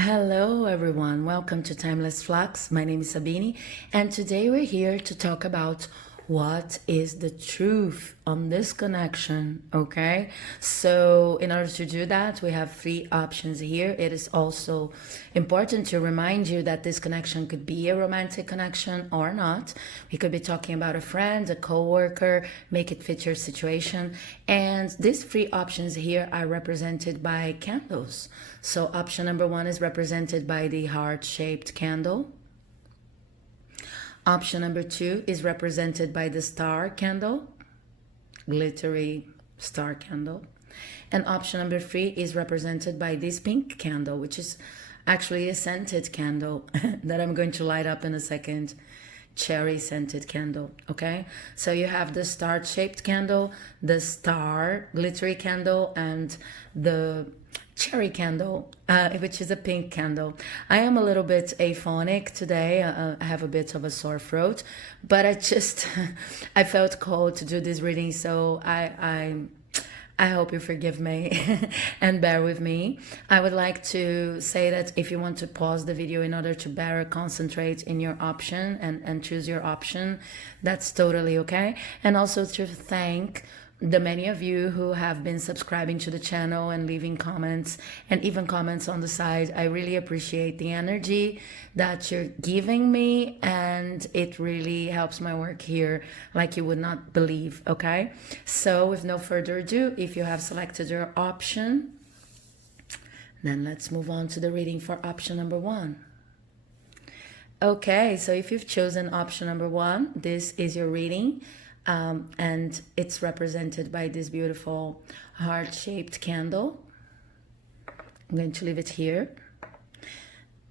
Hello, everyone. Welcome to Timeless Flux. My name is Sabine, and today we're here to talk about what is the truth on this connection. Okay, so in order to do that, we have three options here. It is also important to remind you that this connection could be a romantic connection or not. We could be talking about a friend, a co-worker, make it fit your situation. And these three options here are represented by candles. So option number one is represented by the heart-shaped candle. Option number two is represented by the star candle, glittery star candle. And option number three is represented by this pink candle, which is actually a scented candle that I'm going to light up in a second. Cherry scented candle. Okay, so you have the star shaped candle, the star glittery candle, and the cherry candle, which is a pink candle. I am a little bit aphonic today. I have a bit of a sore throat, but I felt called to do this reading, so I hope you forgive me and bear with me. I would like to say that if you want to pause the video in order to better concentrate in your option and choose your option, that's totally okay. And also to thank the many of you who have been subscribing to the channel and leaving comments and even comments on the side. I really appreciate the energy that you're giving me, and it really helps my work here like you would not believe. Okay, so with no further ado, if you have selected your option, then let's move on to the reading for option number one. Okay, so if you've chosen option number one, this is your reading. And it's represented by this beautiful heart-shaped candle. I'm going to leave it here.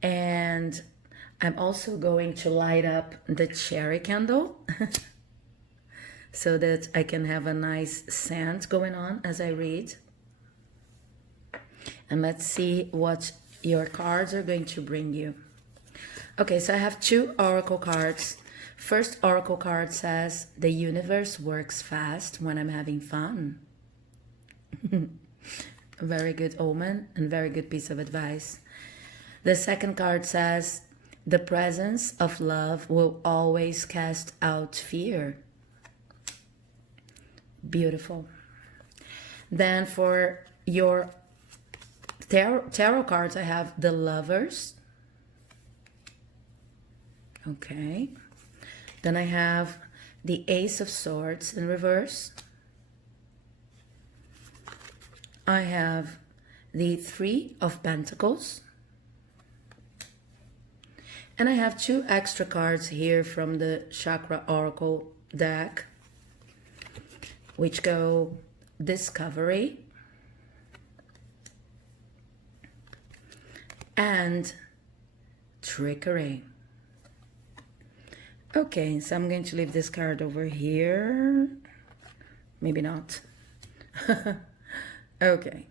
And I'm also going to light up the cherry candle so that I can have a nice scent going on as I read. And let's see what your cards are going to bring you. Okay, so I have two oracle cards. First oracle card says, the universe works fast when I'm having fun. A very good omen and very good piece of advice. The second card says, the presence of love will always cast out fear. Beautiful. Then for your tarot cards, I have the Lovers. Okay. Then I have the Ace of Swords in reverse. I have the Three of Pentacles. And I have two extra cards here from the Chakra Oracle deck, which go Discovery and Trickery. Okay, so I'm going to leave this card over here. Maybe not. Okay,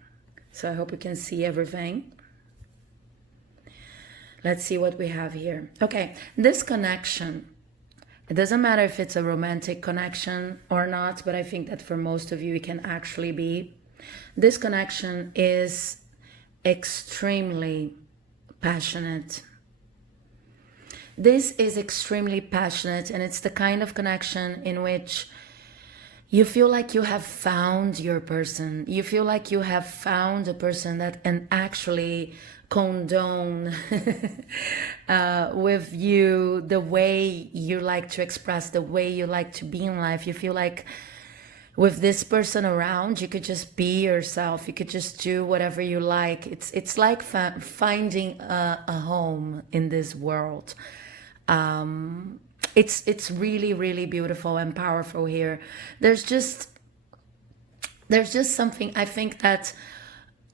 so I hope you can see everything. Let's see what we have here. Okay, this connection, it doesn't matter if it's a romantic connection or not, but I think that for most of you, it can actually be. This connection is extremely passionate. This is extremely passionate, and it's the kind of connection in which you feel like you have found your person. You feel like you have found a person that can actually condone with you the way you like to express, the way you like to be in life. You feel like with this person around, you could just be yourself. You could just do whatever you like. It's like finding a home in this world. It's really, really beautiful and powerful here. There's just something, I think, that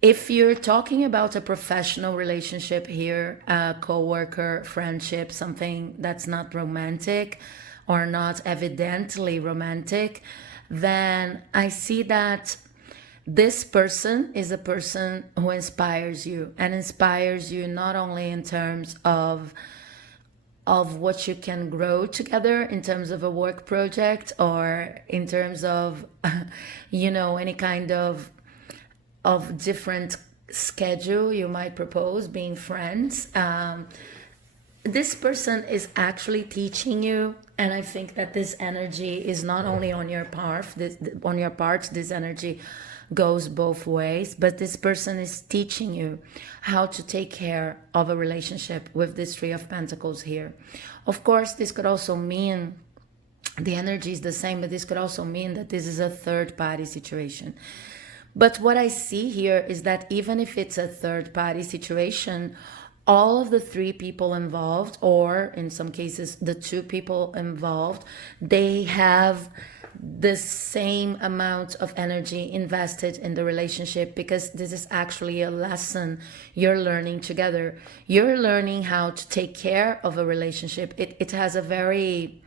if you're talking about a professional relationship here, a co-worker, friendship, something that's not romantic or not evidently romantic, then I see that this person is a person who inspires you, and inspires you not only in terms of what you can grow together in terms of a work project, or in terms of any kind of different schedule, you might propose being friends. This person is actually teaching you, and I think that this energy is not only on your part. This energy goes both ways, but this person is teaching you how to take care of a relationship with this Three of Pentacles here. Of course, this could also mean the energy is the same, but this could also mean that this is a third party situation. But what I see here is that even if it's a third party situation, all of the three people involved, or in some cases the two people involved, they have the same amount of energy invested in the relationship, because this is actually a lesson you're learning together. You're learning how to take care of a relationship. It has a very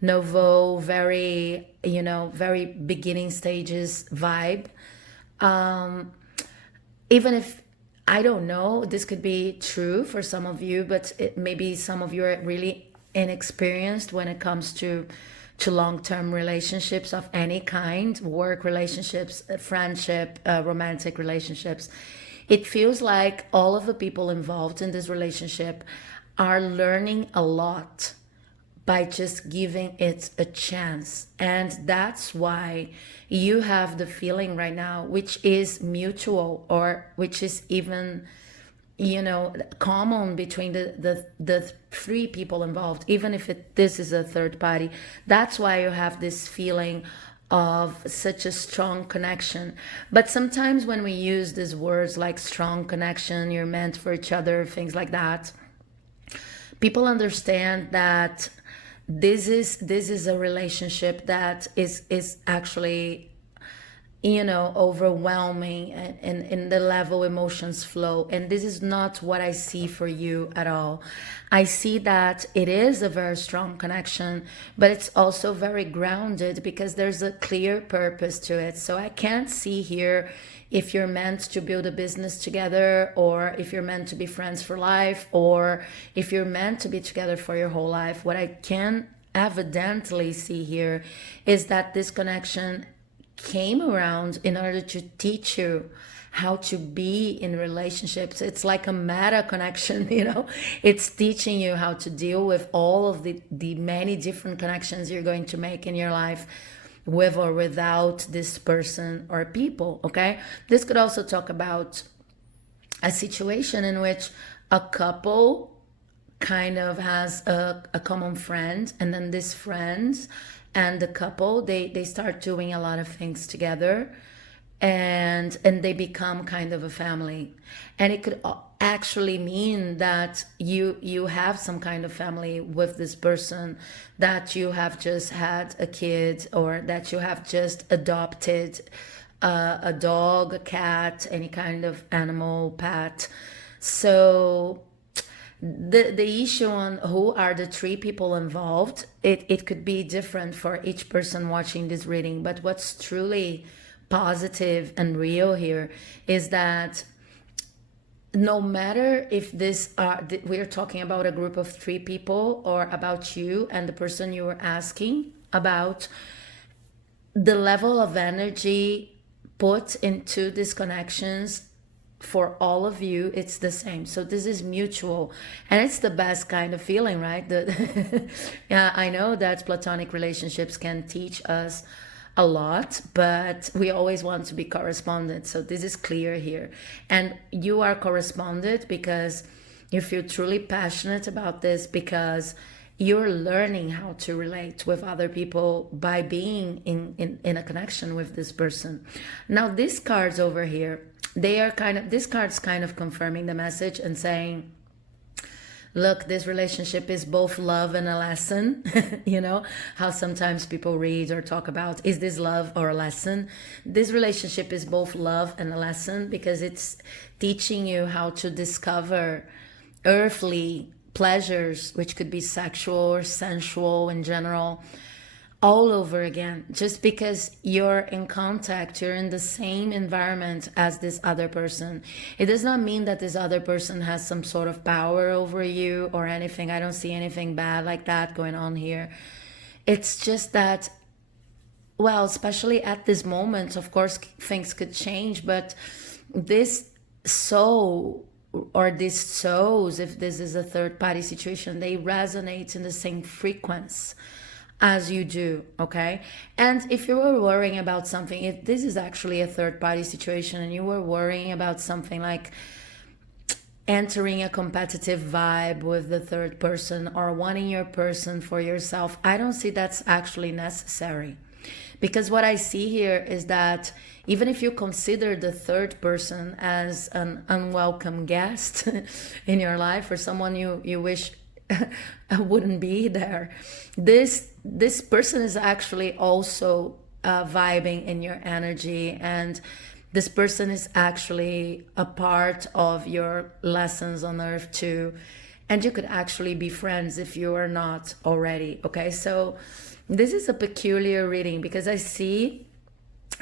nouveau, very, very beginning stages vibe. Even if, I don't know, this could be true for some of you, but maybe some of you are really inexperienced when it comes to long-term relationships of any kind, work relationships, friendship, romantic relationships. It feels like all of the people involved in this relationship are learning a lot by just giving it a chance. And that's why you have the feeling right now, which is mutual, or which is even, common between the three people involved, even if this is a third party. That's why you have this feeling of such a strong connection. But sometimes when we use these words like strong connection, you're meant for each other, things like that, people understand that this is a relationship that is actually, overwhelming, and in the level emotions flow. And this is not what I see for you at all. I see that it is a very strong connection, but it's also very grounded, because there's a clear purpose to it. So I can't see here if you're meant to build a business together, or if you're meant to be friends for life, or if you're meant to be together for your whole life. What I can evidently see here is that this connection came around in order to teach you how to be in relationships. It's like a meta connection, it's teaching you how to deal with all of the many different connections you're going to make in your life, with or without this person or people. Okay, this could also talk about a situation in which a couple kind of has a common friend, and then this friend and the couple, they start doing a lot of things together, and they become kind of a family. And it could actually mean that you have some kind of family with this person, that you have just had a kid, or that you have just adopted a dog, a cat, any kind of animal, pet. So the issue on who are the three people involved, it could be different for each person watching this reading. But what's truly positive and real here is that no matter if we're talking about a group of three people, or about you and the person you were asking about, the level of energy put into these connections for all of you, it's the same. So this is mutual, and it's the best kind of feeling, right? Yeah, I know that platonic relationships can teach us a lot, but we always want to be corresponded. So this is clear here, and you are corresponded because you feel truly passionate about this, because you're learning how to relate with other people by being in a connection with this person. Now these cards over here, this card's kind of confirming the message and saying, look, this relationship is both love and a lesson. How sometimes people read or talk about, is this love or a lesson? This relationship is both love and a lesson, because it's teaching you how to discover earthly pleasures, which could be sexual or sensual in general, all over again. Just because you're in contact, you're in the same environment as this other person, it does not mean that this other person has some sort of power over you or anything. I don't see anything bad like that going on here. It's just that, well, especially at this moment, of course things could change, but this soul, or these souls, if this is a third party situation, they resonate in the same frequency as you do, okay? And if you were worrying about something, if this is actually a third party situation and you were worrying about something like entering a competitive vibe with the third person or wanting your person for yourself, I don't see that's actually necessary. Because what I see here is that even if you consider the third person as an unwelcome guest in your life, or someone you wish wouldn't be there, this person is actually also vibing in your energy, and this person is actually a part of your lessons on earth too, and you could actually be friends if you are not already, okay? So this is a peculiar reading because I see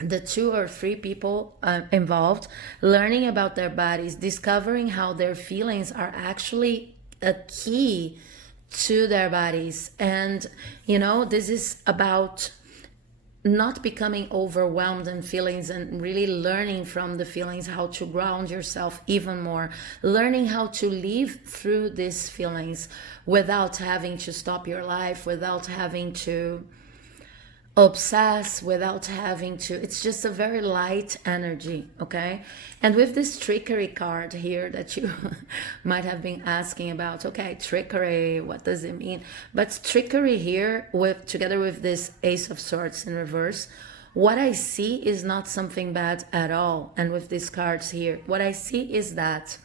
the 2 or 3 people involved learning about their bodies, discovering how their feelings are actually a key to their bodies. And this is about not becoming overwhelmed in feelings and really learning from the feelings how to ground yourself even more, learning how to live through these feelings without having to stop your life, without having to obsess, without having to, it's just a very light energy, okay? And with this trickery card here that you might have been asking about, okay, trickery, what does it mean? But trickery here, with together with this Ace of Swords in reverse, what I see is not something bad at all. And with these cards here, what I see is that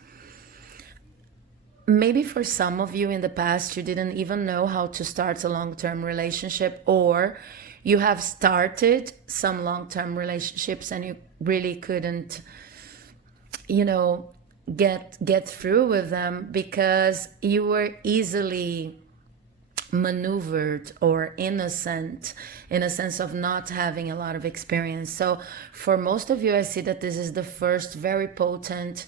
maybe for some of you in the past, you didn't even know how to start a long-term relationship, or you have started some long-term relationships and you really couldn't, get through with them because you were easily maneuvered or innocent in a sense of not having a lot of experience. So for most of you, I see that this is the first very potent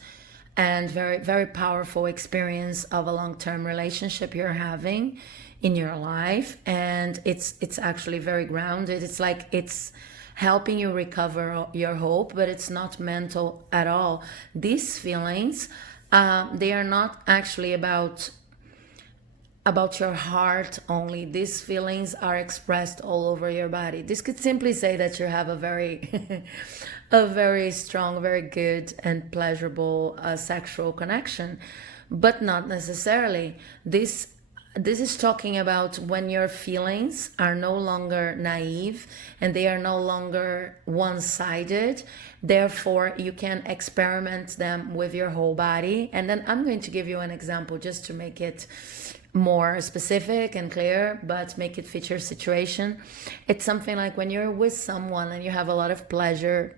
and very, very powerful experience of a long-term relationship you're having in your life, and it's actually very grounded. It's like it's helping you recover your hope, but it's not mental at all. These feelings, they are not actually about your heart only. These feelings are expressed all over your body. This could simply say that you have a very a very strong, very good and pleasurable sexual connection, but not necessarily. This is talking about when your feelings are no longer naive and they are no longer one-sided. Therefore, you can experiment them with your whole body. And then I'm going to give you an example just to make it more specific and clear, but make it fit your situation. It's something like when you're with someone and you have a lot of pleasure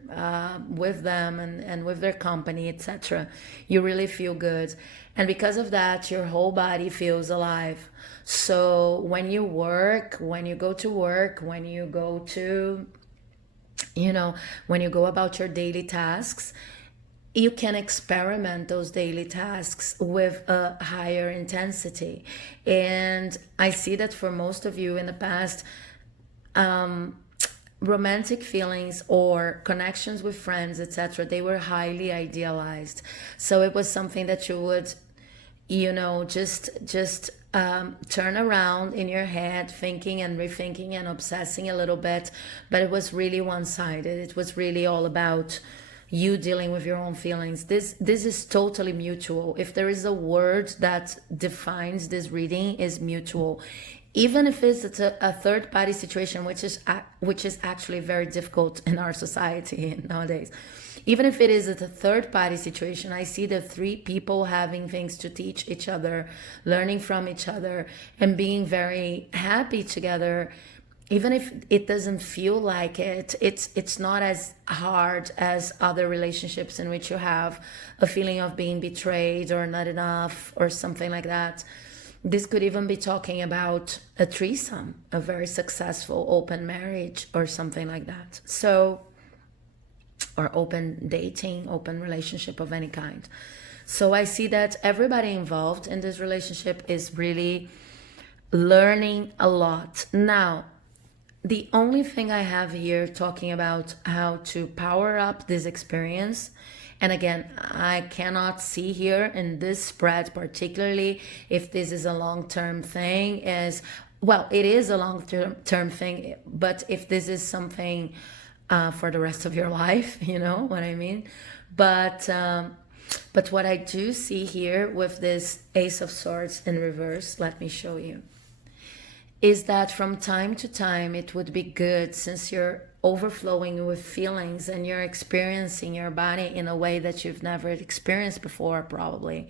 with them and with their company, etc. You really feel good. And because of that, your whole body feels alive. So when you work, when you go to work, when you go to, when you go about your daily tasks, you can experiment those daily tasks with a higher intensity. And I see that for most of you in the past, romantic feelings or connections with friends, etc., they were highly idealized. So it was something that you would, just turn around in your head, thinking and rethinking and obsessing a little bit. But it was really one-sided. It was really all about you dealing with your own feelings. This is totally mutual. If there is a word that defines this reading, is mutual. Even if it's a third party situation, which is actually very difficult in our society nowadays. Even if it is a third party situation, I see the 3 people having things to teach each other, learning from each other, and being very happy together. Even if it doesn't feel like it, it's not as hard as other relationships in which you have a feeling of being betrayed or not enough or something like that. This could even be talking about a threesome, a very successful open marriage or something like that. So, or open dating, open relationship of any kind. So I see that everybody involved in this relationship is really learning a lot. Now, the only thing I have here talking about how to power up this experience, and again, I cannot see here in this spread, particularly if this is a long-term thing, is, well, it is a long-term thing, but if this is something for the rest of your life, you know what I mean? But what I do see here with this Ace of Swords in reverse, let me show you, is that from time to time it would be good, since you're overflowing with feelings and you're experiencing your body in a way that you've never experienced before, probably.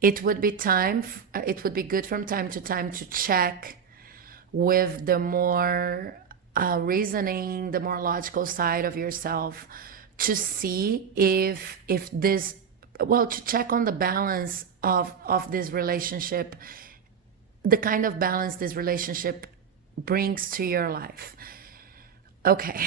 It would be good from time to time to check with the more reasoning, the more logical side of yourself, to see if this, well, to check on the balance of this relationship, the kind of balance this relationship brings to your life. Okay.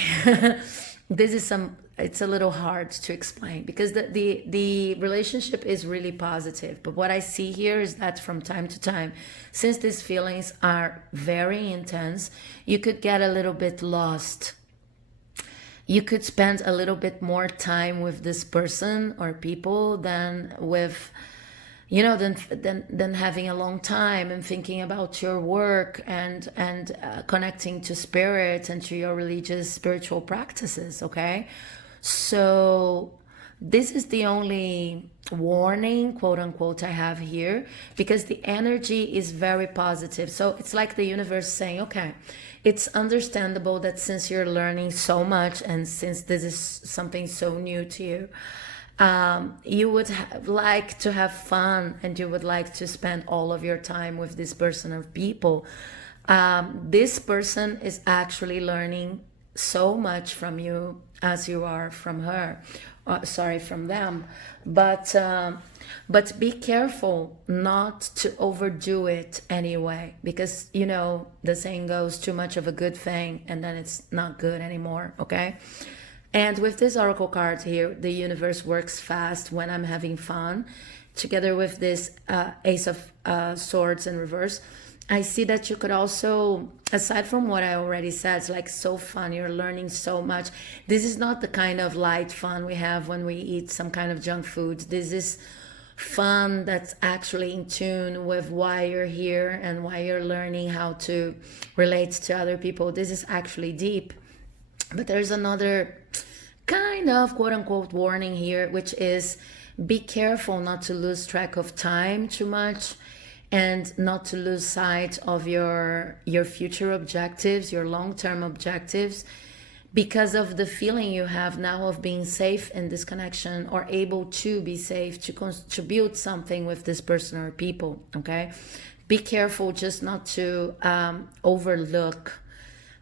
It's a little hard to explain, because the relationship is really positive, but what I see here is that from time to time, since these feelings are very intense, you could get a little bit lost. You could spend a little bit more time with this person or people than with, you know, than having a long time and thinking about your work and connecting to spirit and to your religious spiritual practices. Okay, so this is the only warning, quote unquote, I have here, because the energy is very positive. So it's like the universe saying, okay, it's understandable that since you're learning so much and since this is something so new to you, you would like to have fun and you would like to spend all of your time with this person or people. This person is actually learning so much from you as you are from her. From them. But be careful not to overdo it anyway, because, you know, the saying goes, too much of a good thing and then it's not good anymore. Okay. And with this oracle card here, the universe works fast when I'm having fun. Together with this Ace of Swords in reverse, I see that you could also, aside from what I already said, it's like so fun, you're learning so much. This is not the kind of light fun we have when we eat some kind of junk food. This is fun that's actually in tune with why you're here and why you're learning how to relate to other people. This is actually deep. But there's another kind of quote unquote warning here, which is be careful not to lose track of time too much, and not to lose sight of your future objectives, your long-term objectives, because of the feeling you have now of being safe in this connection, or able to be safe to contribute something with this person or people. Okay, be careful just not to overlook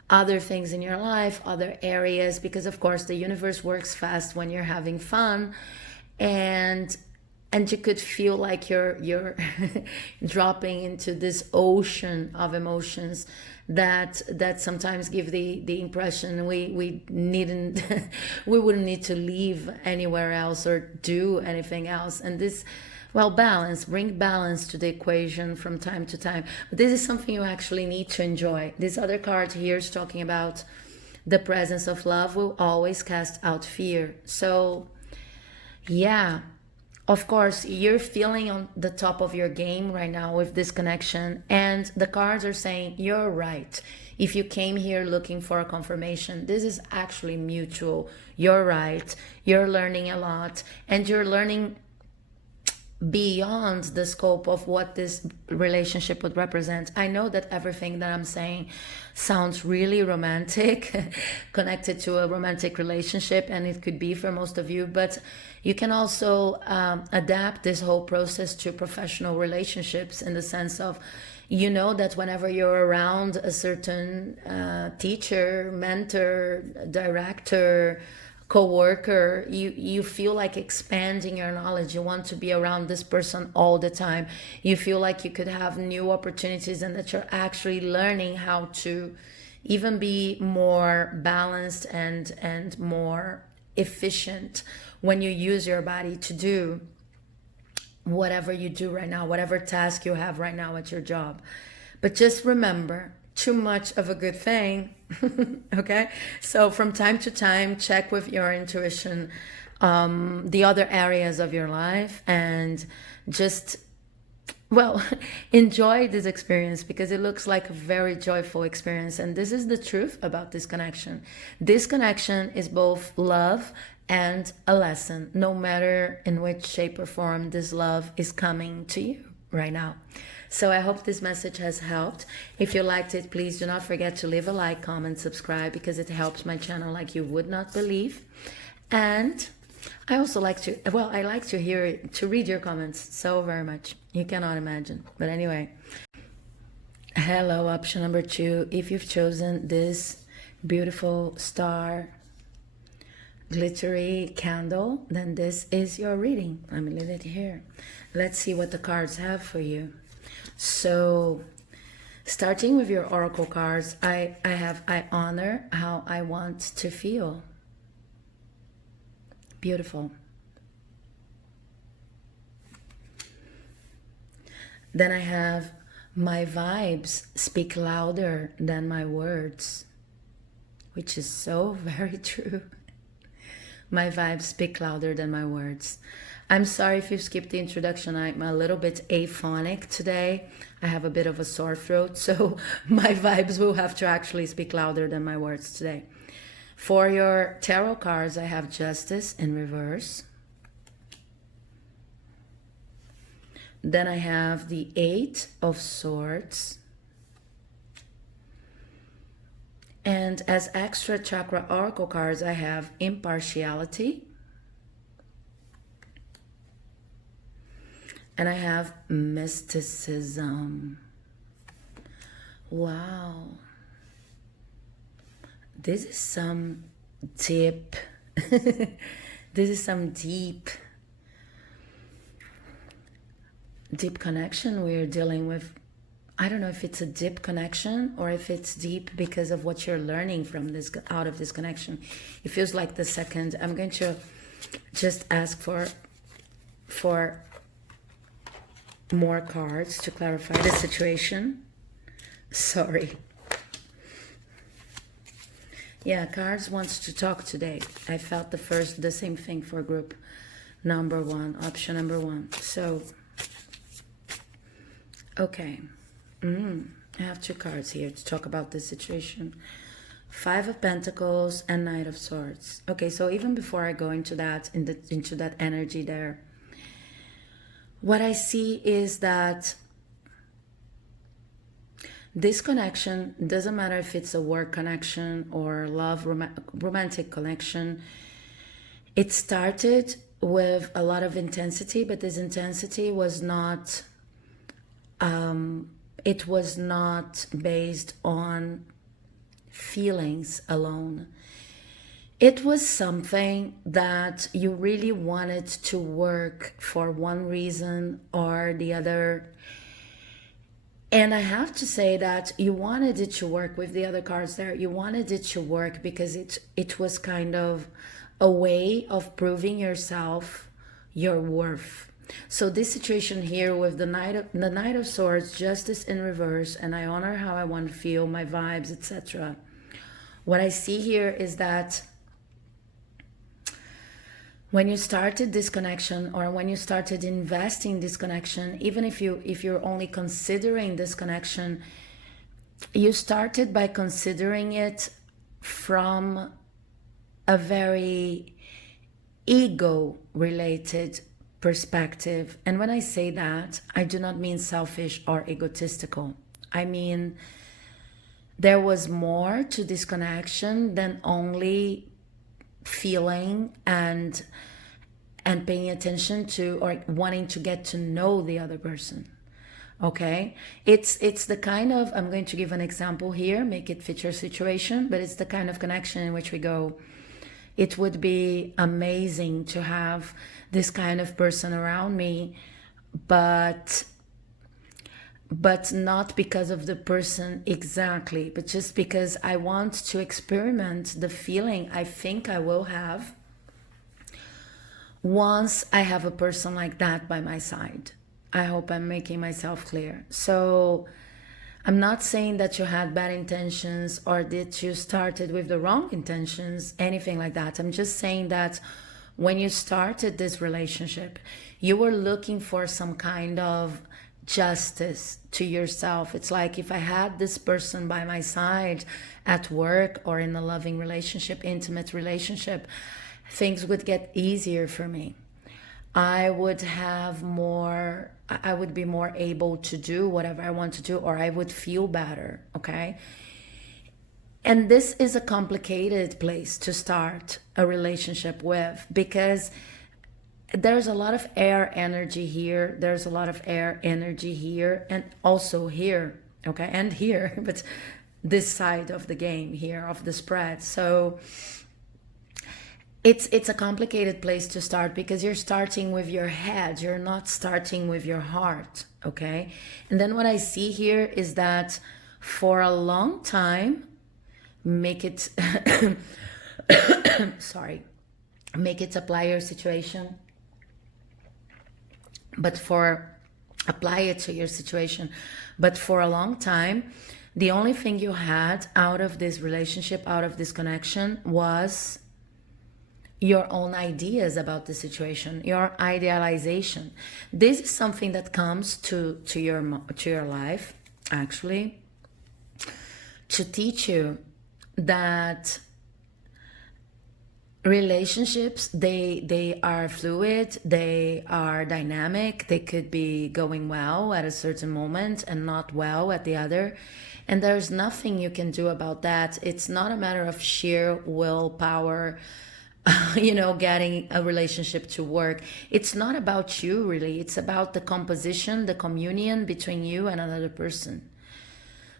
other things in your life, other areas, because of course the universe works fast when you're having fun, and you could feel like you're dropping into this ocean of emotions that sometimes give the impression we needn't we wouldn't need to leave anywhere else or do anything else. And this, well, bring balance to the equation from time to time. But this is something you actually need to enjoy. This other card here is talking about the presence of love will always cast out fear. So yeah, of course, you're feeling on the top of your game right now with this connection, and the cards are saying you're right. If you came here looking for a confirmation, this is actually mutual. You're right. You're learning a lot, and you're learning beyond the scope of what this relationship would represent. I know that everything that I'm saying sounds really romantic, connected to a romantic relationship, and it could be for most of you, but you can also adapt this whole process to professional relationships, in the sense of, you know, that whenever you're around a certain teacher, mentor, director, co-worker, you feel like expanding your knowledge. You want to be around this person all the time. You feel like you could have new opportunities, and that you're actually learning how to even be more balanced and more efficient when you use your body to do whatever you do right now, whatever task you have right now at your job. But just remember, too much of a good thing. Okay, so from time to time, check with your intuition the other areas of your life, and just, well, enjoy this experience, because it looks like a very joyful experience. And this is the truth about this connection. This connection is both love and a lesson, no matter in which shape or form this love is coming to you right now. So I hope this message has helped. If you liked it, please do not forget to leave a like, comment, subscribe, because it helps my channel like you would not believe. And I also like to, well, I like to read your comments so very much. You cannot imagine. But anyway, hello, option number 2. If you've chosen this beautiful star glittery candle, then this is your reading. Let me leave it here. Let's see what the cards have for you. So, starting with your oracle cards, I honor how I want to feel. Beautiful. Then I have my vibes speak louder than my words, which is so very true. My vibes speak louder than my words. I'm sorry if you skipped the introduction. I'm a little bit aphonic today. I have a bit of a sore throat, so my vibes will have to actually speak louder than my words today. For your tarot cards, I have Justice in reverse. Then I have the 8 of Swords. And as extra chakra oracle cards, I have Impartiality. And I have Mysticism. Wow. This is some deep, this is some deep connection we're dealing with. I don't know if it's a deep connection or if it's deep because of what you're learning from this, out of this connection. It feels like the second. I'm going to just ask for more cards to clarify the situation. Sorry. Yeah, cards wants to talk today. I felt the same thing for group number 1, option number 1. So, okay. I have 2 cards here to talk about this situation. 5 of Pentacles and Knight of Swords. Okay, so even before I go into that, into that energy there, what I see is that this connection, doesn't matter if it's a work connection or love, romantic connection, it started with a lot of intensity, but this intensity was not, it was not based on feelings alone. It was something that you really wanted to work for one reason or the other. And I have to say that you wanted it to work with the other cards there. You wanted it to work because it was kind of a way of proving yourself your worth. So this situation here with the Knight of Swords, Justice in reverse, and I honor how I want to feel, my vibes, etc. What I see here is that when you started this connection, or when you started investing this connection, even if you're only considering this connection, you started by considering it from a very ego-related perspective. And when I say that, I do not mean selfish or egotistical. I mean, there was more to this connection than only feeling and paying attention to, or wanting to get to know the other person. Okay, it's the kind of, I'm going to give an example here, make it fit your situation, but it's the kind of connection in which we go, it would be amazing to have this kind of person around me, but not because of the person exactly, but just because I want to experiment the feeling I think I will have once I have a person like that by my side. I hope I'm making myself clear. So I'm not saying that you had bad intentions or that you started with the wrong intentions, anything like that. I'm just saying that when you started this relationship, you were looking for some kind of justice to yourself. It's like, if I had this person by my side at work or in a loving relationship, intimate relationship, things would get easier for me. I would be more able to do whatever I want to do, or I would feel better, okay? And this is a complicated place to start a relationship with, because there's a lot of air energy here. There's a lot of air energy here, and also here, okay? And here, but this side of the game here, of the spread. So it's a complicated place to start, because you're starting with your head, you're not starting with your heart, okay? And then what I see here is that for a long time, make it sorry, make it apply your situation, apply it to your situation. But for a long time, the only thing you had out of this relationship, out of this connection, was your own ideas about the situation, your idealization. This is something that comes to your life, actually, to teach you that relationships, they are fluid, they are dynamic, they could be going well at a certain moment and not well at the other, and there's nothing you can do about that. It's not a matter of sheer willpower, getting a relationship to work. It's not about you, really. It's about the composition, the communion between you and another person.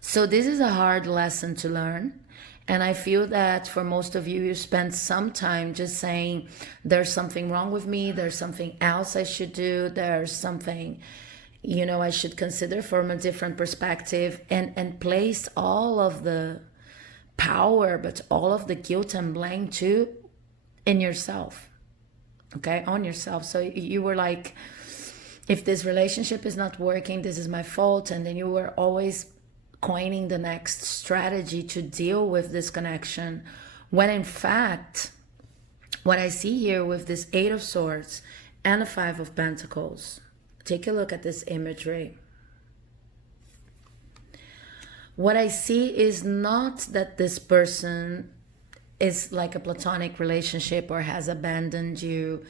So this is a hard lesson to learn. And I feel that for most of you, you spend some time just saying, there's something wrong with me, there's something else I should do, there's something, I should consider from a different perspective, and place all of the power, but all of the guilt and blame too, in yourself, okay, on yourself. So you were like, if this relationship is not working, this is my fault. And then you were always coining the next strategy to deal with this connection, when in fact, what I see here with this 8 of Swords and the 5 of Pentacles, take a look at this imagery. What I see is not that this person is like a platonic relationship or has abandoned you.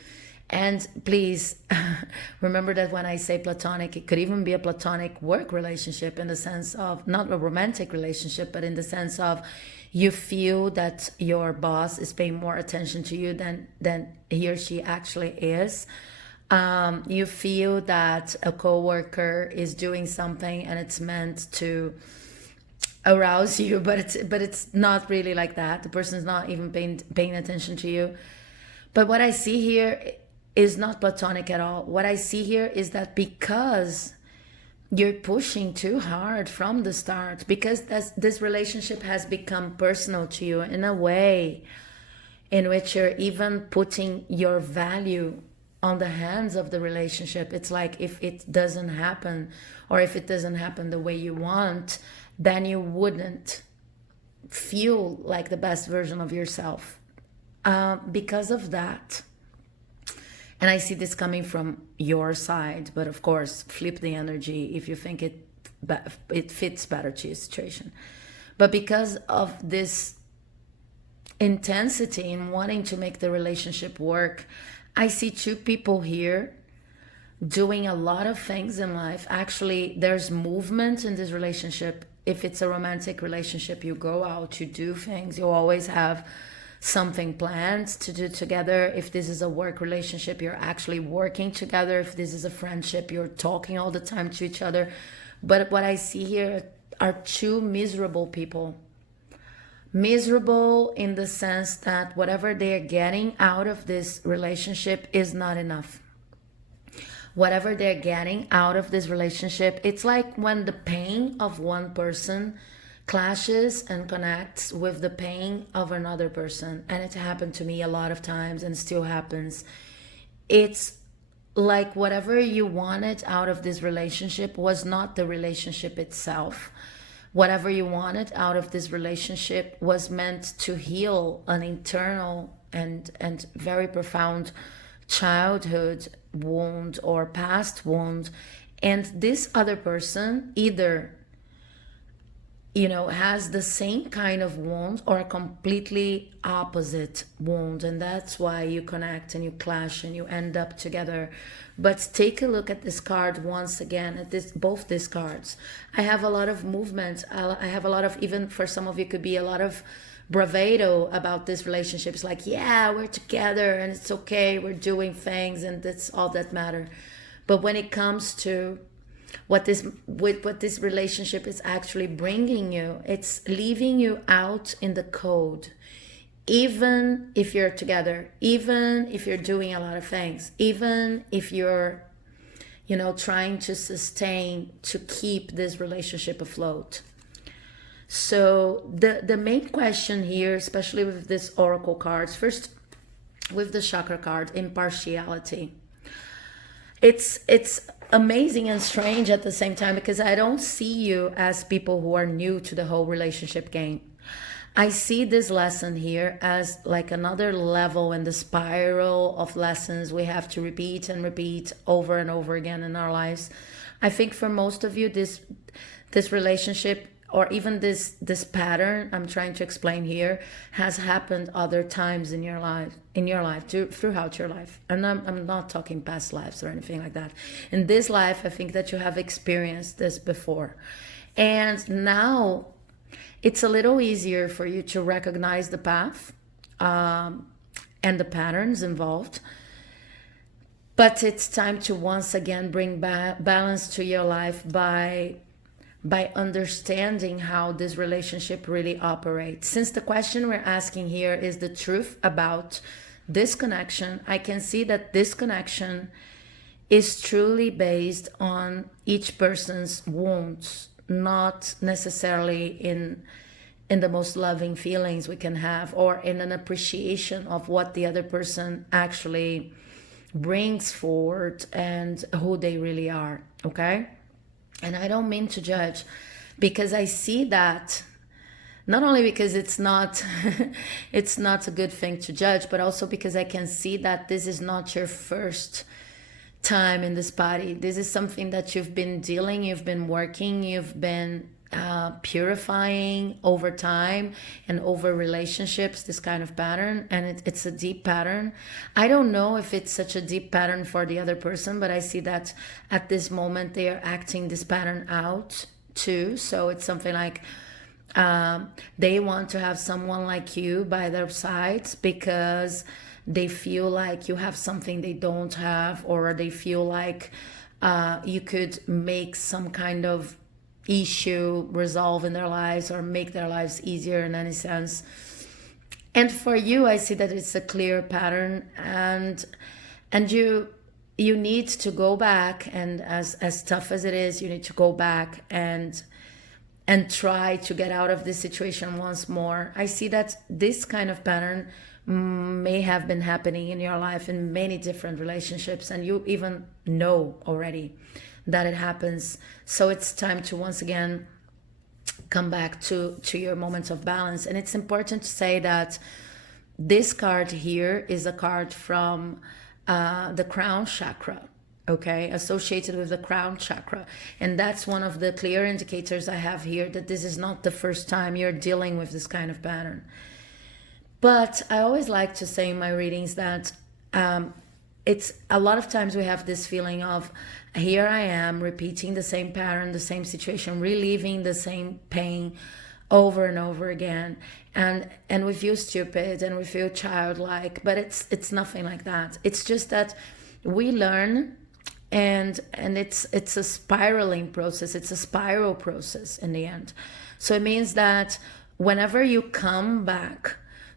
And please remember that when I say platonic, it could even be a platonic work relationship, in the sense of not a romantic relationship, but in the sense of you feel that your boss is paying more attention to you than he or she actually is. You feel that a coworker is doing something and it's meant to arouse you, but it's not really like that. The person's not even paying attention to you. But what I see here is not platonic at all. What I see here is that because you're pushing too hard from the start, because this relationship has become personal to you in a way in which you're even putting your value on the hands of the relationship. It's like, if it doesn't happen, or if it doesn't happen the way you want, then you wouldn't feel like the best version of yourself, because of that. And I see this coming from your side, but of course, flip the energy if you think it fits better to your situation. But because of this intensity in wanting to make the relationship work, I see 2 people here doing a lot of things in life. Actually, there's movement in this relationship. If it's a romantic relationship, you go out, you do things, you always have something planned to do together. If this is a work relationship, you're actually working together. If this is a friendship, you're talking all the time to each other. But what I see here are 2 miserable people. Miserable in the sense that whatever they're getting out of this relationship is not enough. Whatever they're getting out of this relationship, it's like when the pain of one person clashes and connects with the pain of another person. And it happened to me a lot of times and still happens. It's like whatever you wanted out of this relationship was not the relationship itself. whatever you wanted out of this relationship was meant to heal an internal and very profound childhood wound or past wound. And this other person either, has the same kind of wound or a completely opposite wound. And that's why you connect and you clash and you end up together. But take a look at this card once again, at both these cards. I have a lot of movement. I have a lot of, even for some of you, could be a lot of bravado about this relationship. It's like, yeah, we're together and it's okay. We're doing things and that's all that matter. But when it comes to what this relationship is actually bringing you, it's leaving you out in the cold. Even if you're together, even if you're doing a lot of things, even if you're, trying to sustain, to keep this relationship afloat. So the main question here, especially with this oracle cards, first with the chakra card, impartiality. It's amazing and strange at the same time, because I don't see you as people who are new to the whole relationship game. I see this lesson here as like another level in the spiral of lessons we have to repeat and repeat over and over again in our lives. I think for most of you, this relationship, or even this pattern I'm trying to explain here, has happened other times in your life, throughout your life. And I'm not talking past lives or anything like that. In this life, I think that you have experienced this before. And now it's a little easier for you to recognize the path and the patterns involved. But it's time to once again bring balance to your life by understanding how this relationship really operates. Since the question we're asking here is the truth about this connection, I can see that this connection is truly based on each person's wounds, not necessarily in the most loving feelings we can have, or in an appreciation of what the other person actually brings forward and who they really are, okay? And I don't mean to judge, because I see that, not only because it's not it's not a good thing to judge, but also because I can see that this is not your first time in this body. This is something that you've been dealing, you've been working, you've been purifying over time and over relationships, this kind of pattern. And it's a deep pattern. I don't know if it's such a deep pattern for the other person, but I see that at this moment they are acting this pattern out too. So it's something like they want to have someone like you by their sides because they feel like you have something they don't have, or they feel like you could make some kind of issue resolve in their lives or make their lives easier in any sense. And for you, I see that it's a clear pattern, and you need to go back, and as tough as it is, you need to go back and try to get out of this situation once more. I see that this kind of pattern may have been happening in your life in many different relationships, and you even know already that it happens. So it's time to once again come back to your moments of balance. And it's important to say that this card here is a card from the crown chakra, okay, associated with the crown chakra. And that's one of the clear indicators I have here that this is not the first time you're dealing with this kind of pattern. But I always like to say in my readings that it's a lot of times we have this feeling of, here I am repeating the same pattern, the same situation, reliving the same pain over and over again, and we feel stupid and we feel childlike. But it's nothing like that. It's just that we learn, and it's a spiraling process. It's a spiral process in the end. So it means that whenever you come back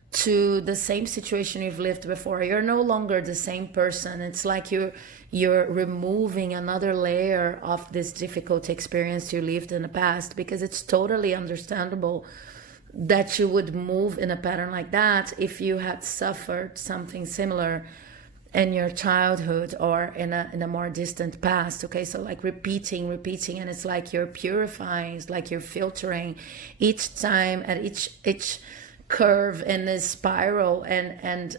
to the same situation you've lived before, you're no longer the same person. It's like you're removing another layer of this difficult experience you lived in the past, because it's totally understandable that you would move in a pattern like that if you had suffered something similar in your childhood or in a more distant past. Okay, so like repeating, and it's like you're purifying, it's like you're filtering each time at each curve in this spiral, and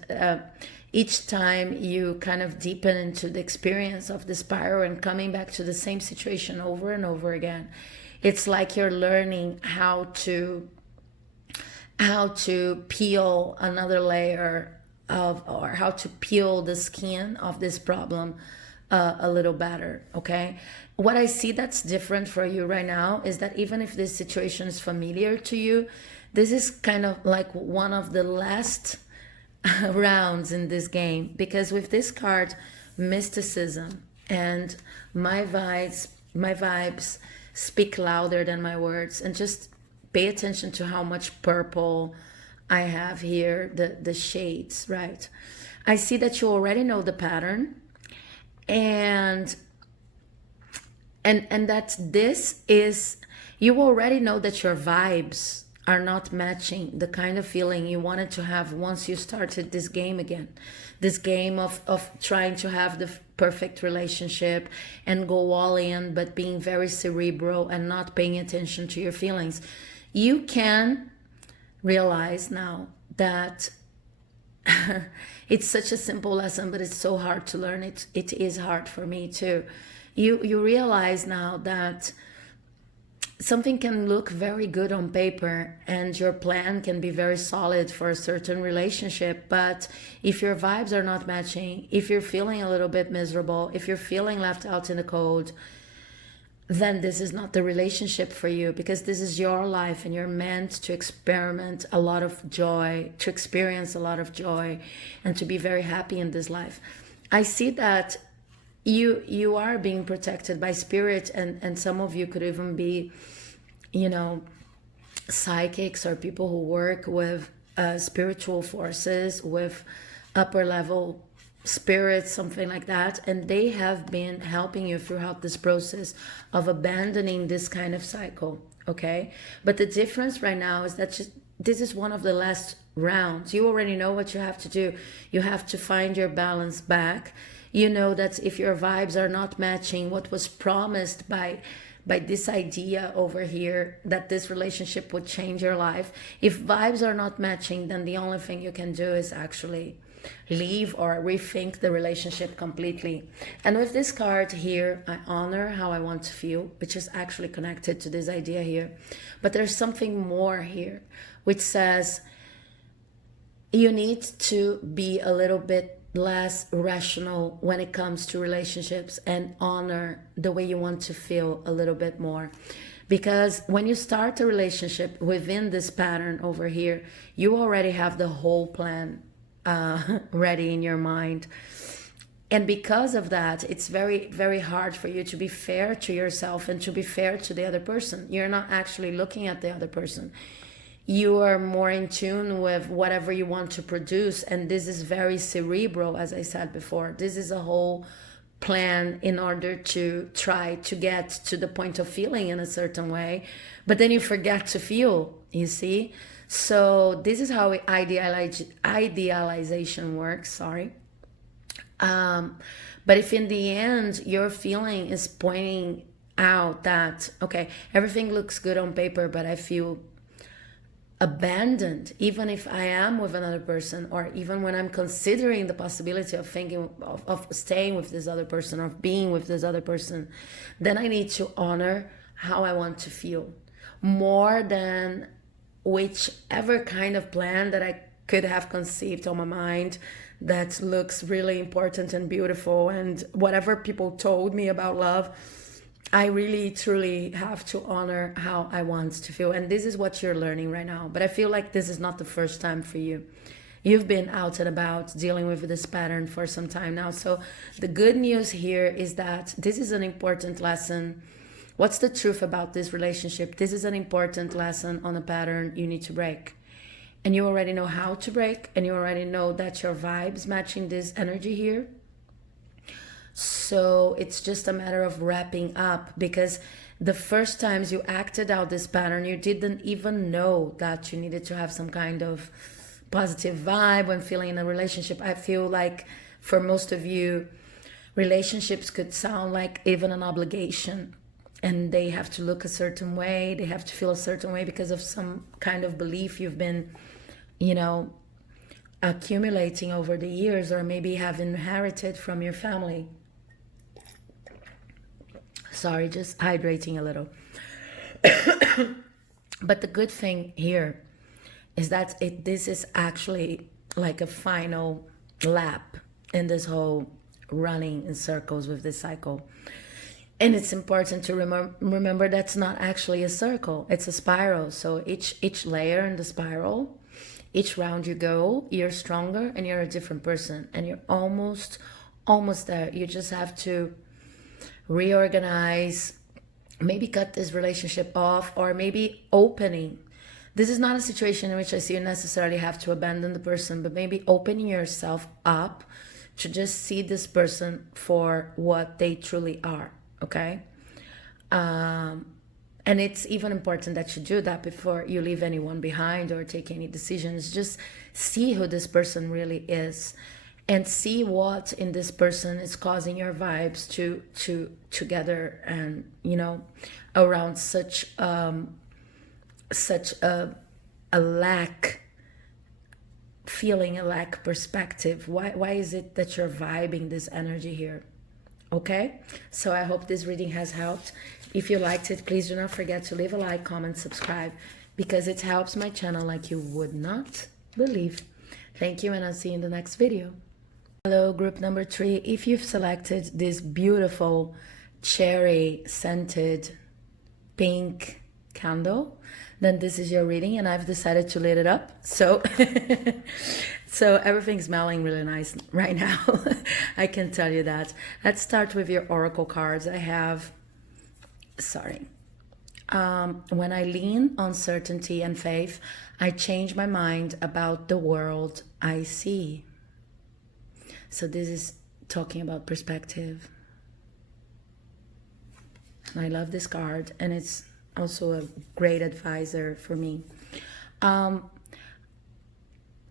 each time you kind of deepen into the experience of the spiral and coming back to the same situation over and over again. It's like you're learning how to peel another layer of, or how to peel the skin of this problem a little better. Okay, what I see that's different for you right now is that even if this situation is familiar to you, this is kind of like one of the last rounds in this game, because with this card, mysticism, and my vibes speak louder than my words. And just pay attention to how much purple I have here, the shades, right? I see that you already know the pattern, and that this is, you already know that your vibes are not matching the kind of feeling you wanted to have once you started this game again. This game of trying to have the perfect relationship and go all in, but being very cerebral and not paying attention to your feelings. You can realize now that it's such a simple lesson, but it's so hard to learn. It is hard for me too. You realize now that something can look very good on paper and your plan can be very solid for a certain relationship, but if your vibes are not matching, if you're feeling a little bit miserable, if you're feeling left out in the cold, then this is not the relationship for you, because this is your life and you're meant to experiment a lot of joy, to experience a lot of joy, and to be very happy in this life. I see that you are being protected by spirit, and some of you could even be, psychics or people who work with spiritual forces, with upper level spirits, something like that, and they have been helping you throughout this process of abandoning this kind of cycle. Okay, but the difference right now is that this is one of the last rounds. You already know what you have to do. You have to find your balance back. You know that if your vibes are not matching what was promised by this idea over here, that this relationship would change your life, if vibes are not matching, then the only thing you can do is actually leave or rethink the relationship completely. And with this card here, I honor how I want to feel, which is actually connected to this idea here. But there's something more here, which says you need to be a little bit less rational when it comes to relationships and honor the way you want to feel a little bit more. Because when you start a relationship within this pattern over here, you already have the whole plan ready in your mind. And because of that, it's very, very hard for you to be fair to yourself and to be fair to the other person. You're not actually looking at the other person. You are more in tune with whatever you want to produce. And this is very cerebral, as I said before. This is a whole plan in order to try to get to the point of feeling in a certain way. But then you forget to feel, you see? So this is how idealization works, sorry. But if in the end your feeling is pointing out that, okay, everything looks good on paper, but I feel abandoned, even if I am with another person, or even when I'm considering the possibility of thinking of staying with this other person or being with this other person, then I need to honor how I want to feel more than whichever kind of plan that I could have conceived on my mind that looks really important and beautiful, and whatever people told me about love. I really truly have to honor how I want to feel. And this is what you're learning right now. But I feel like this is not the first time for you. You've been out and about dealing with this pattern for some time now. So the good news here is that this is an important lesson. What's the truth about this relationship? This is an important lesson on a pattern you need to break. And you already know how to break. And you already know that your vibes matching this energy here. So it's just a matter of wrapping up, because the first times you acted out this pattern, you didn't even know that you needed to have some kind of positive vibe when feeling in a relationship. I feel like for most of you, relationships could sound like even an obligation, and they have to look a certain way, they have to feel a certain way because of some kind of belief you've been, you know, accumulating over the years, or maybe have inherited from your family. Sorry, just hydrating a little. But the good thing here is that this is actually like a final lap in this whole running in circles with this cycle. And it's important to remember that's not actually a circle, it's a spiral. So each layer in the spiral, each round you go, you're stronger and you're a different person, and you're almost there. You just have to reorganize, maybe cut this relationship off, or maybe opening. This is not a situation in which I see you necessarily have to abandon the person, but maybe opening yourself up to just see this person for what they truly are, okay? And it's even important that you do that before you leave anyone behind or take any decisions. Just see who this person really is, and see what in this person is causing your vibes to together, and you know, around such a lack, feeling a lack perspective. Why is it that you're vibing this energy here? Okay, so I hope this reading has helped. If you liked it, please do not forget to leave a like, comment, subscribe, because it helps my channel like you would not believe. Thank you, and I'll see you in the next video. Hello, group number 3. If you've selected this beautiful cherry scented pink candle, then this is your reading, and I've decided to lit it up. So so everything's smelling really nice right now. I can tell you that. Let's start with your oracle cards. I have, when I lean on certainty and faith, I change my mind about the world I see. So this is talking about perspective. I love this card, and it's also a great advisor for me.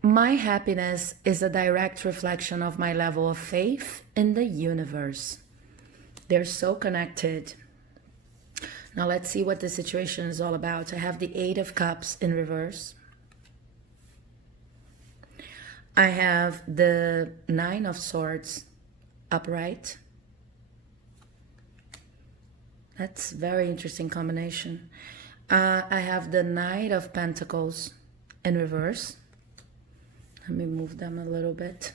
My happiness is a direct reflection of my level of faith in the universe. They're so connected. Now let's see what the situation is all about. I have the 8 of Cups in reverse. I have the 9 of Swords upright. That's a very interesting combination. I have the Knight of Pentacles in reverse. Let me move them a little bit.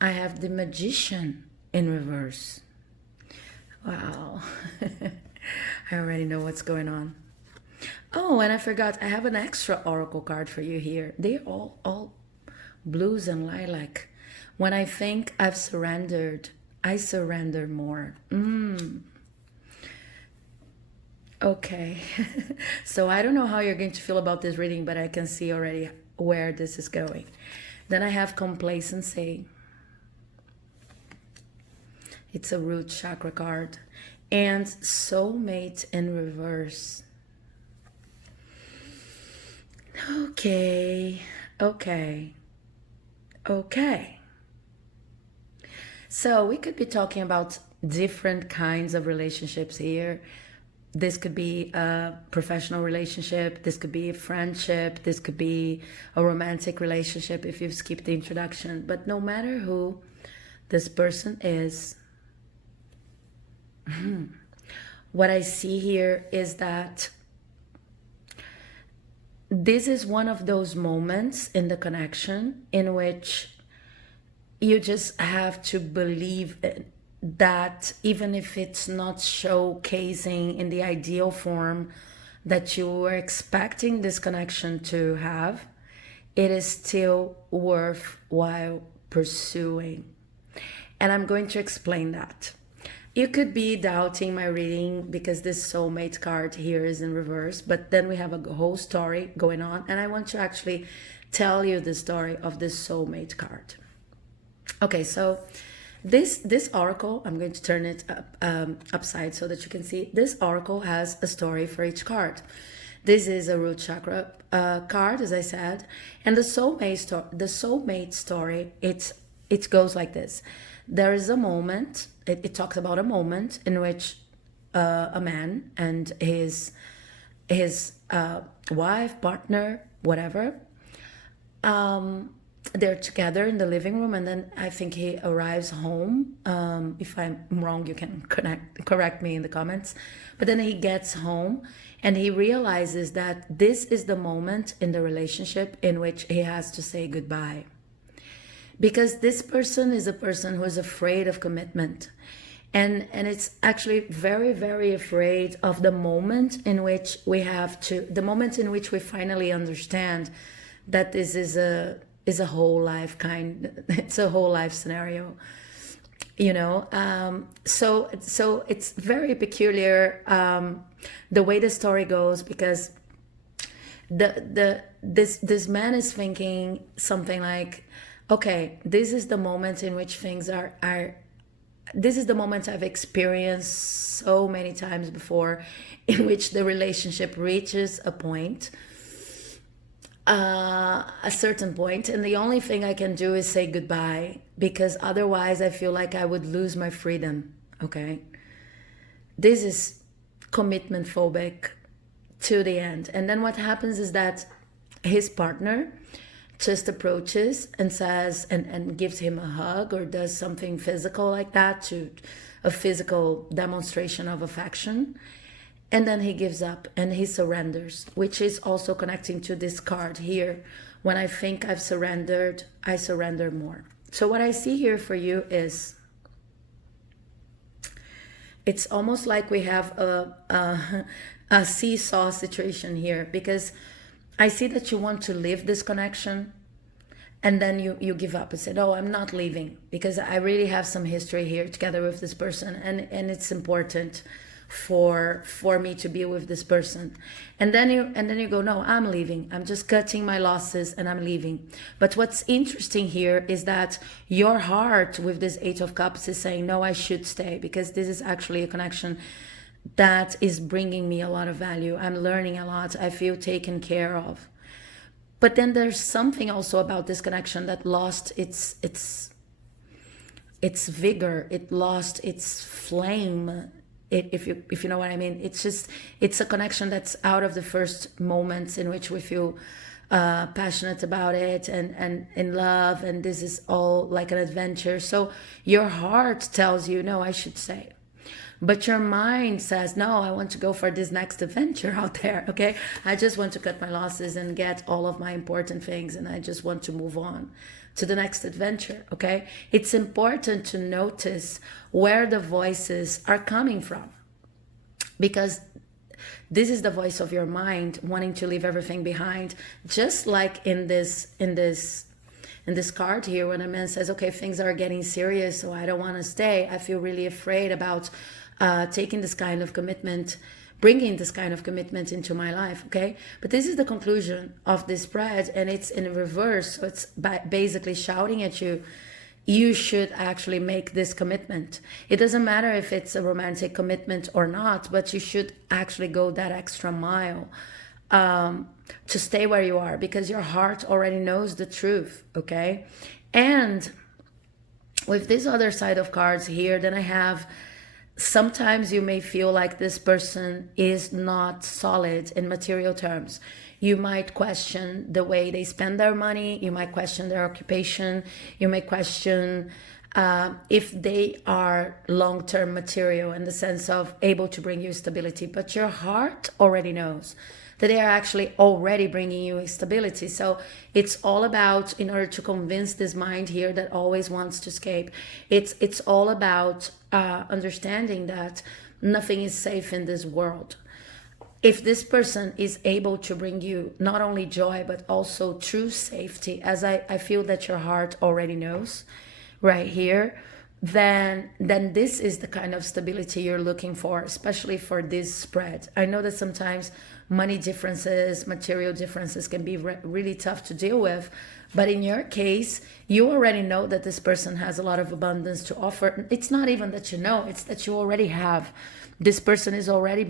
I have the Magician in reverse. Wow. I already know what's going on. Oh, and I forgot, I have an extra oracle card for you here. They're all blues and lilac. When I think I've surrendered, I surrender more. Okay. So I don't know how you're going to feel about this reading, but I can see already where this is going. Then I have complacency. It's a root chakra card. And soulmate in reverse. Okay. So we could be talking about different kinds of relationships here. This could be a professional relationship, this could be a friendship, this could be a romantic relationship if you've skipped the introduction. But no matter who this person is, what I see here is that this is one of those moments in the connection in which you just have to believe that even if it's not showcasing in the ideal form that you were expecting this connection to have, it is still worthwhile pursuing. And I'm going to explain that. You could be doubting my reading because this soulmate card here is in reverse, but then we have a whole story going on, and I want to actually tell you the story of this soulmate card. Okay, so this oracle, I'm going to turn it upside so that you can see. This oracle has a story for each card. This is a root chakra card, as I said, and the soulmate story. It goes like this. There is a moment. It talks about a moment in which a man and his wife, partner, whatever, they're together in the living room, and then I think he arrives home. If I'm wrong, you can correct me in the comments. But then he gets home and he realizes that this is the moment in the relationship in which he has to say goodbye. Because this person is a person who is afraid of commitment. And it's actually very, very afraid of the moment in which we finally understand that this is a whole life it's a whole life scenario, so it's very peculiar, the way the story goes, because this man is thinking something like, okay, this is the moment in which things are this is the moment I've experienced so many times before, in which the relationship reaches a point, a certain point, and the only thing I can do is say goodbye, because otherwise I feel like I would lose my freedom. Okay, this is commitment phobic to the end. And then what happens is that his partner just approaches and says, and gives him a hug or does something physical like that, to a physical demonstration of affection. And then he gives up and he surrenders, which is also connecting to this card here. When I think I've surrendered, I surrender more. So what I see here for you is, it's almost like we have a seesaw situation here, because I see that you want to leave this connection, and then you give up and say, no, I'm not leaving, because I really have some history here together with this person, and it's important for me to be with this person. And then you go, no, I'm leaving. I'm just cutting my losses and I'm leaving. But what's interesting here is that your heart with this Eight of Cups is saying, no, I should stay, because this is actually a connection that is bringing me a lot of value. I'm learning a lot. I feel taken care of. But then there's something also about this connection that lost its vigor. It lost its flame. If you know what I mean. It's a connection that's out of the first moments in which we feel passionate about it and in love, and this is all like an adventure. So your heart tells you, no, I should stay. But your mind says, no, I want to go for this next adventure out there, okay? I just want to cut my losses and get all of my important things, and I just want to move on to the next adventure, okay? It's important to notice where the voices are coming from, because this is the voice of your mind wanting to leave everything behind. Just like in this card here, when a man says, okay, things are getting serious, so I don't want to stay. I feel really afraid about taking this kind of commitment, bringing this kind of commitment into my life, okay? But this is the conclusion of this spread, and it's in reverse. So it's basically shouting at you, you should actually make this commitment. It doesn't matter if it's a romantic commitment or not, but you should actually go that extra mile to stay where you are, because your heart already knows the truth, okay? And with this other side of cards here, then I have, sometimes you may feel like this person is not solid in material terms. You might question the way they spend their money. You might question their occupation. You may question if they are long-term material in the sense of able to bring you stability. But your heart already knows that they are actually already bringing you stability. So it's all about, in order to convince this mind here that always wants to escape, it's all about understanding that nothing is safe in this world. If this person is able to bring you not only joy, but also true safety, as I feel that your heart already knows right here, then this is the kind of stability you're looking for, especially for this spread. I know that sometimes money differences, material differences can be really tough to deal with. But in your case, you already know that this person has a lot of abundance to offer. It's not even that you know, it's that you already have. This person is already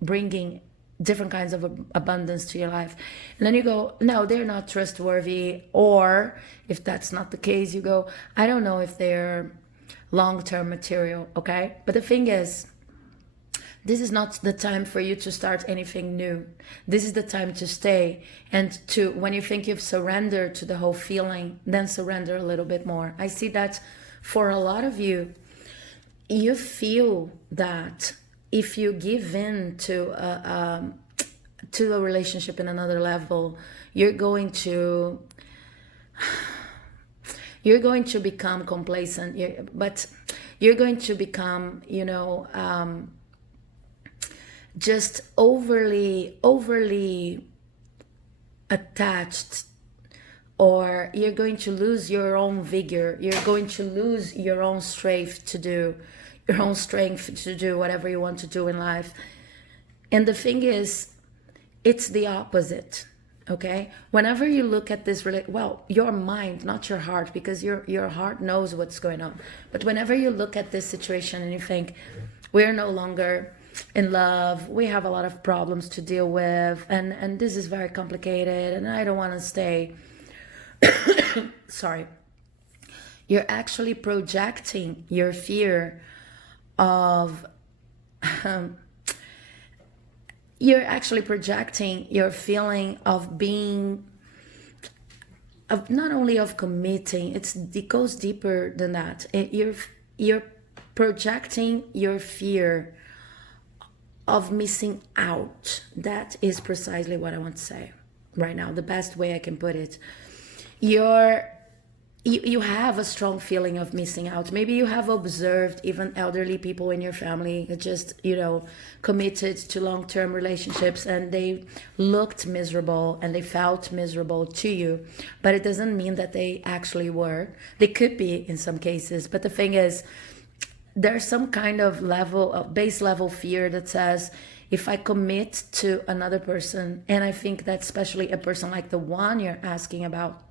bringing different kinds of abundance to your life. And then you go, no, they're not trustworthy. Or if that's not the case, you go, I don't know if they're long-term material, okay? But the thing is, this is not the time for you to start anything new. This is the time to stay and to, when you think you've surrendered to the whole feeling, then surrender a little bit more. I see that for a lot of you, you feel that if you give in to a relationship in another level, you're going to become complacent. But you're going to become, just overly attached, or you're going to lose your own vigor. You're going to lose your own strength to do whatever you want to do in life. And the thing is, it's the opposite. Okay, whenever you look at this, your mind, not your heart, because your heart knows what's going on. But whenever you look at this situation and you think, we're no longer in love, we have a lot of problems to deal with, and this is very complicated, and I don't want to stay. Sorry. You're actually projecting your fear of you're actually projecting your feeling of being, of not only of committing, it goes deeper than that. You're projecting your fear of missing out. That is precisely what I want to say right now, the best way I can put it. You have a strong feeling of missing out. Maybe you have observed even elderly people in your family that just, committed to long-term relationships, and they looked miserable and they felt miserable to you, but it doesn't mean that they actually were. They could be in some cases, but the thing is, there's some kind of base level fear that says, if I commit to another person, and I think that especially a person like the one you're asking about,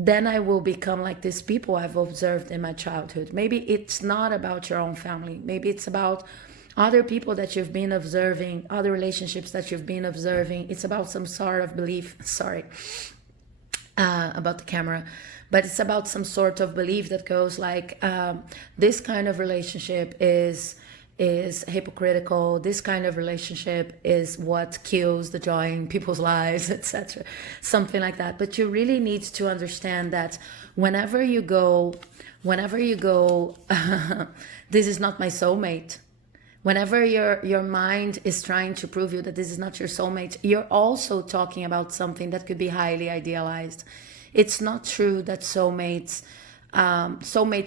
then I will become like these people I've observed in my childhood. Maybe it's not about your own family. Maybe it's about other people that you've been observing, other relationships that you've been observing. It's about some sort of belief. Sorry about the camera. But it's about some sort of belief that goes like, this kind of relationship is hypocritical. This kind of relationship is what kills the joy in people's lives, etc. Something like that. But you really need to understand that whenever you go, this is not my soulmate. Whenever your mind is trying to prove you that this is not your soulmate, you're also talking about something that could be highly idealized. It's not true that soulmate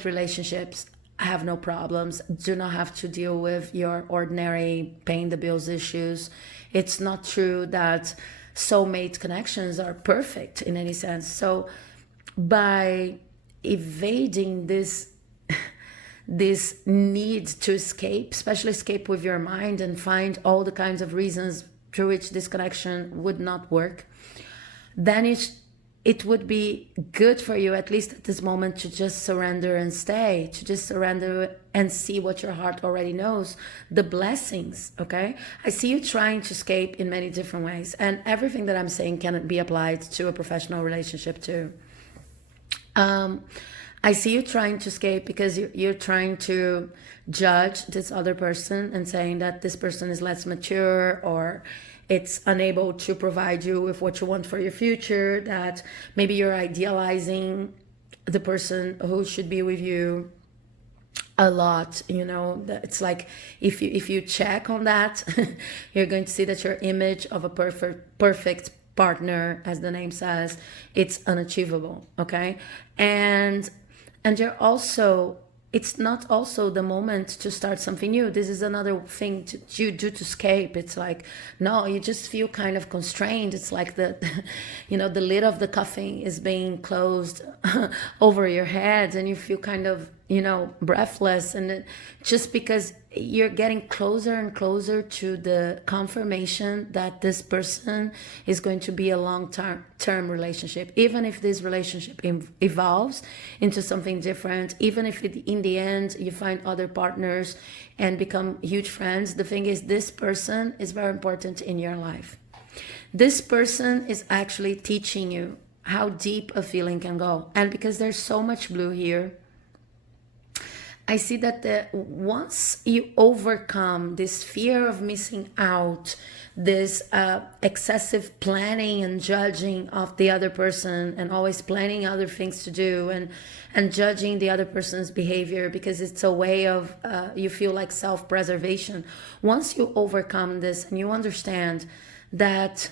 relationships have no problems, do not have to deal with your ordinary paying the bills issues. It's not true that soulmate connections are perfect in any sense. So by evading this need to escape, especially escape with your mind and find all the kinds of reasons through which this connection would not work, then it would be good for you, at least at this moment, to just surrender and stay, to just surrender and see what your heart already knows, the blessings, okay? I see you trying to escape in many different ways, and everything that I'm saying can be applied to a professional relationship too. I see you trying to escape because you're trying to judge this other person and saying that this person is less mature, or it's unable to provide you with what you want for your future, that maybe you're idealizing the person who should be with you a lot. It's like if you check on that, you're going to see that your image of a perfect partner, as the name says, it's unachievable, okay? And you're also, it's not also the moment to start something new. This is another thing you do to escape. It's like, no, you just feel kind of constrained. It's like the lid of the coffin is being closed over your head, and you feel kind of, breathless, and just because you're getting closer and closer to the confirmation that this person is going to be a long-term relationship, even if this relationship evolves into something different, even if in the end you find other partners and become huge friends. The thing is, this person is very important in your life. This person is actually teaching you how deep a feeling can go. And because there's so much blue here, I see that once you overcome this fear of missing out, this excessive planning and judging of the other person, and always planning other things to do, and judging the other person's behavior because it's a way of, you feel like self-preservation. Once you overcome this and you understand that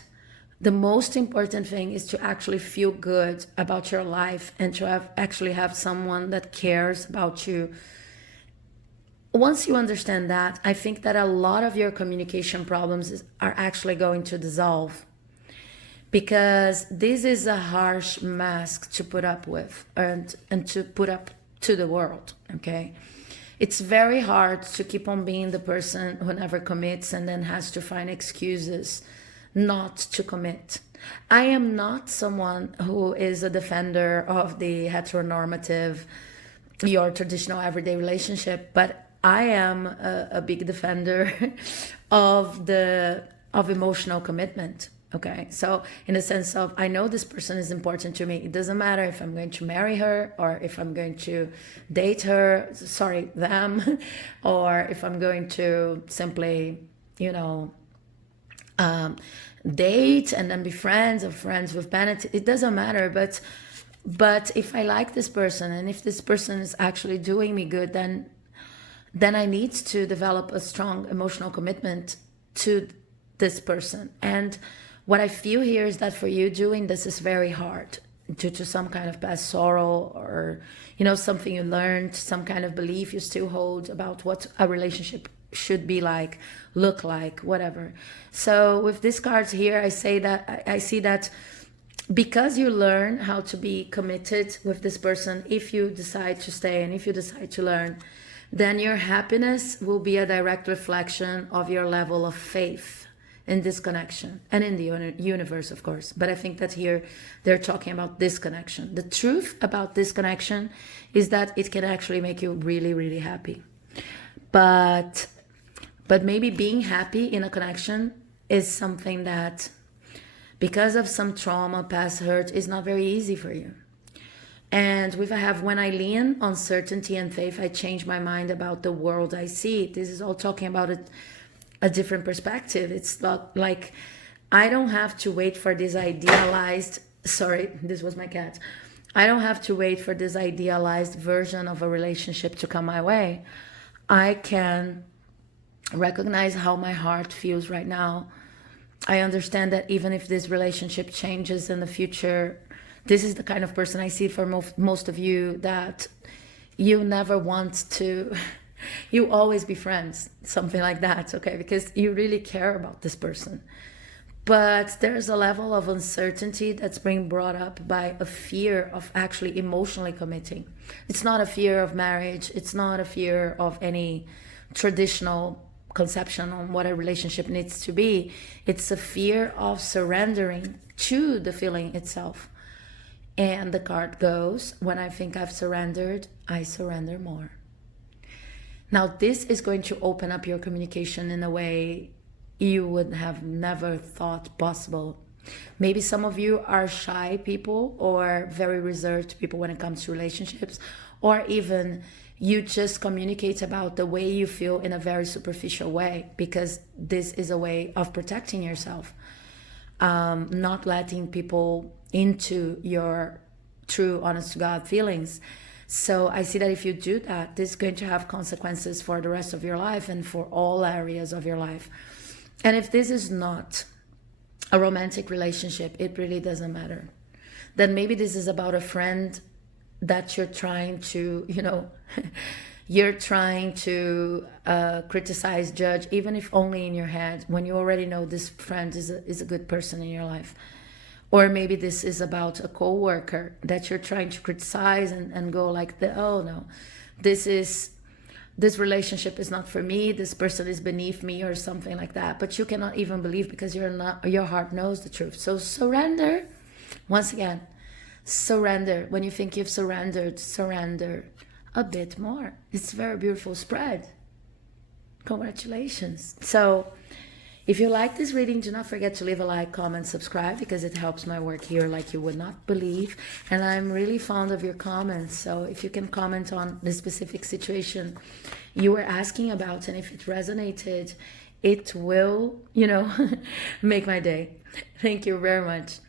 the most important thing is to actually feel good about your life and to actually have someone that cares about you. Once you understand that, I think that a lot of your communication problems are actually going to dissolve, because this is a harsh mask to put up with and to put up to the world, okay? It's very hard to keep on being the person who never commits and then has to find excuses not to commit. I am not someone who is a defender of the heteronormative, your traditional everyday relationship, but I am a big defender of emotional commitment. Okay, so in the sense of, I know this person is important to me. It doesn't matter if I'm going to marry her or if I'm going to date them, or if I'm going to simply, date and then be friends or friends with benefits. It doesn't matter, but if I like this person and if this person is actually doing me good, then I need to develop a strong emotional commitment to this person. And what I feel here is that for you, doing this is very hard due to some kind of past sorrow, or something you learned, some kind of belief you still hold about what a relationship should be like, look like, whatever. So with these cards here, I see that because you learn how to be committed with this person, if you decide to stay and if you decide to learn, then your happiness will be a direct reflection of your level of faith in this connection and in the universe, of course. But I think that here they're talking about this connection. The truth about this connection is that it can actually make you really, really happy. But maybe being happy in a connection is something that, because of some trauma, past hurt, is not very easy for you. And when I lean on certainty and faith, I change my mind about the world I see. This is all talking about a different perspective. It's not like I don't have to wait for this idealized, this was my cat. I don't have to wait for this idealized version of a relationship to come my way. I can recognize how my heart feels right now. I understand that even if this relationship changes in the future, this is the kind of person I see for most of you, that you never want to, you always be friends, something like that, okay? Because you really care about this person. But there's a level of uncertainty that's being brought up by a fear of actually emotionally committing. It's not a fear of marriage. It's not a fear of any traditional conception on what a relationship needs to be. It's a fear of surrendering to the feeling itself. And the card goes, when I think I've surrendered, I surrender more. Now, this is going to open up your communication in a way you would have never thought possible. Maybe some of you are shy people or very reserved people when it comes to relationships, or even you just communicate about the way you feel in a very superficial way, because this is a way of protecting yourself, not letting people into your true, honest to God feelings. So I see that if you do that, this is going to have consequences for the rest of your life and for all areas of your life. And if this is not a romantic relationship, it really doesn't matter. Then maybe this is about a friend that you're trying to, criticize, judge, even if only in your head, when you already know this friend is a good person in your life. Or maybe this is about a coworker that you're trying to criticize and go like, oh no, this relationship is not for me, this person is beneath me, or something like that. But you cannot even believe, because your heart knows the truth. So surrender. Once again, surrender. When you think you've surrendered, surrender a bit more. It's a very beautiful spread. Congratulations. So if you like this reading, do not forget to leave a like, comment, subscribe, because it helps my work here like you would not believe. And I'm really fond of your comments. So if you can comment on the specific situation you were asking about, and if it resonated, it will, make my day. Thank you very much.